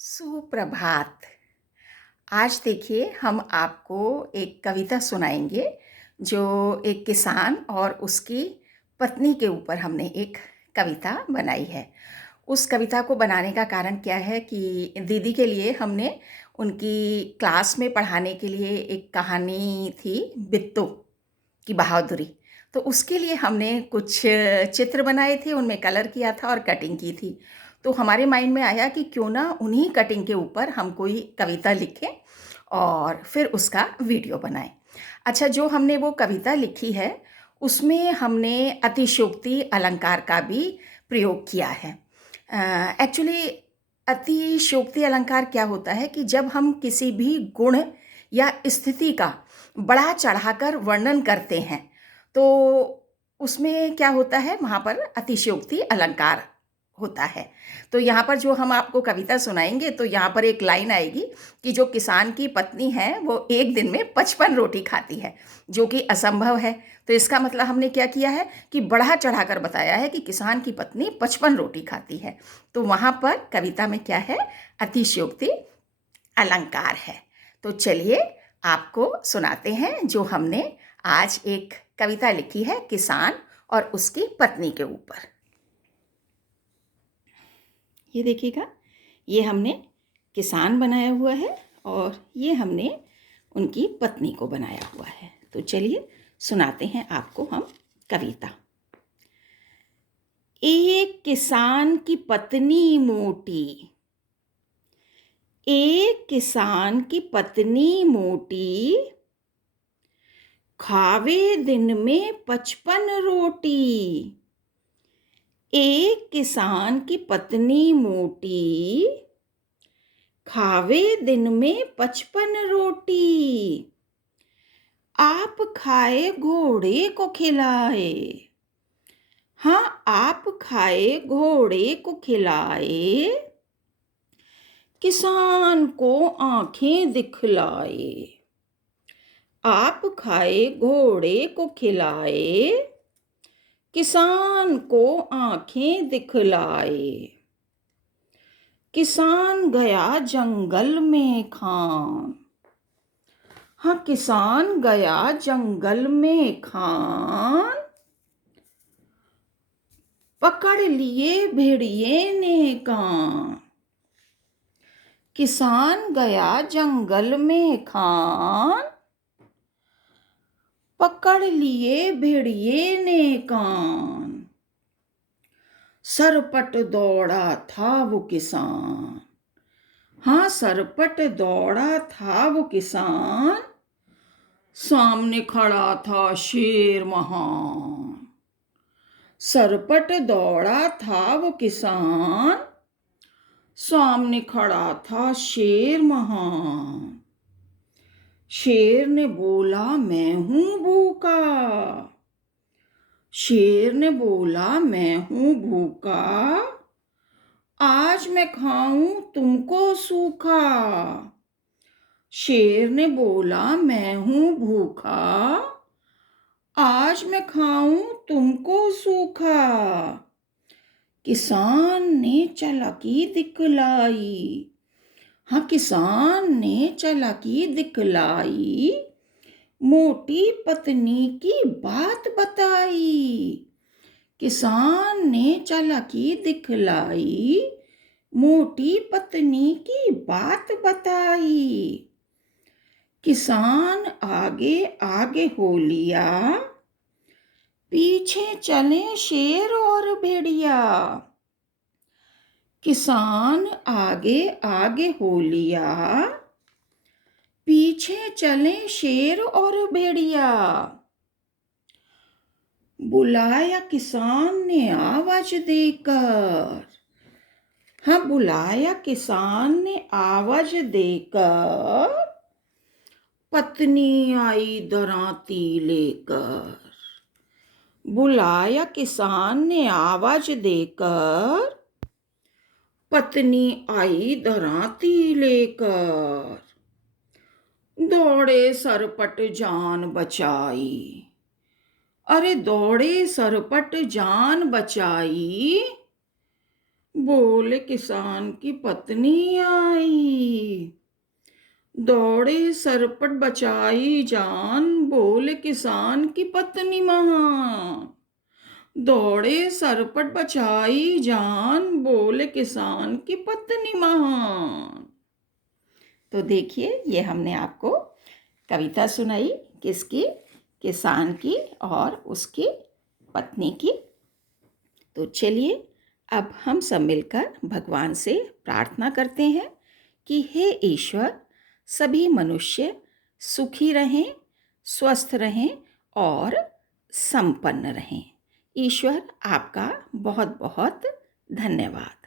सुप्रभात। आज देखिए हम आपको एक कविता सुनाएंगे जो एक किसान और उसकी पत्नी के ऊपर हमने एक कविता बनाई है। उस कविता को बनाने का कारण क्या है कि दीदी के लिए हमने उनकी क्लास में पढ़ाने के लिए एक कहानी थी बिट्टू की बहादुरी। तो उसके लिए हमने कुछ चित्र बनाए थे, उनमें कलर किया था और कटिंग की थी। तो हमारे माइंड में आया कि क्यों ना उन्हीं कटिंग के ऊपर हम कोई कविता लिखें और फिर उसका वीडियो बनाएं। अच्छा, जो हमने वो कविता लिखी है उसमें हमने अतिशयोक्ति अलंकार का भी प्रयोग किया है। एक्चुअली अतिशयोक्ति अलंकार क्या होता है कि जब हम किसी भी गुण या स्थिति का बढ़ा चढ़ाकर वर्णन करते हैं तो उसमें क्या होता है, वहाँ पर अतिशयोक्ति अलंकार होता है। तो यहाँ पर जो हम आपको कविता सुनाएंगे तो यहाँ पर एक लाइन आएगी कि जो किसान की पत्नी है वो एक दिन में 55 रोटी खाती है, जो कि असंभव है। तो इसका मतलब हमने क्या किया है कि बढ़ा चढ़ाकर बताया है कि किसान की पत्नी 55 रोटी खाती है। तो वहाँ पर कविता में क्या है, अतिशयोक्ति अलंकार है। तो चलिए आपको सुनाते हैं जो हमने आज एक कविता लिखी है किसान और उसकी पत्नी के ऊपर। ये देखिएगा, ये हमने किसान बनाया हुआ है और ये हमने उनकी पत्नी को बनाया हुआ है। तो चलिए सुनाते हैं आपको हम कविता। एक किसान की पत्नी मोटी, एक किसान की पत्नी मोटी, खावे दिन में 55 रोटी। एक किसान की पत्नी मोटी, खावे दिन में 55 रोटी। आप खाए घोड़े को खिलाए, हाँ आप खाए घोड़े को खिलाए, किसान को आंखें दिखलाए। आप खाए घोड़े को खिलाए, किसान को आंखें दिखलाए। किसान गया जंगल में खान, हाँ किसान गया जंगल में खान, पकड़ लिए भेड़िए ने कान। किसान गया जंगल में खान, पकड़ लिए भेड़िए ने कान। सरपट दौड़ा था वो किसान, हाँ सरपट दौड़ा था वो किसान, सामने खड़ा था शेर महान। सरपट दौड़ा था वो किसान, सामने खड़ा था शेर महान। शेर ने बोला मैं हूं भूखा, शेर ने बोला मैं हूं भूखा, आज मैं खाऊं तुमको सूखा। शेर ने बोला मैं हूं भूखा, आज मैं खाऊं तुमको सूखा। किसान ने चालाकी दिखलाई, हाँ किसान ने चालाकी दिखलाई, मोटी पत्नी की बात बताई। किसान ने चालाकी दिखलाई, मोटी पत्नी की बात बताई। किसान आगे आगे हो लिया, पीछे चले शेर और भेड़िया। किसान आगे आगे हो लिया, पीछे चले शेर और भेड़िया। बुलाया किसान ने आवाज देकर, हाँ बुलाया किसान ने आवाज देकर, पत्नी आई दराती लेकर। बुलाया किसान ने आवाज देकर, पत्नी आई दराती लेकर। दौड़े सरपट जान बचाई, अरे दौड़े सरपट जान बचाई, बोले किसान की पत्नी आई, दौड़े सरपट बचाई जान, बोले किसान की पत्नी महान। दौड़े सरपट बचाई जान, बोले किसान की पत्नी महान। तो देखिए, ये हमने आपको कविता सुनाई, किसकी? किसान की और उसकी पत्नी की। तो चलिए, अब हम सब मिलकर भगवान से प्रार्थना करते हैं कि हे ईश्वर, सभी मनुष्य सुखी रहें, स्वस्थ रहें और संपन्न रहें। ईश्वर, आपका बहुत बहुत धन्यवाद।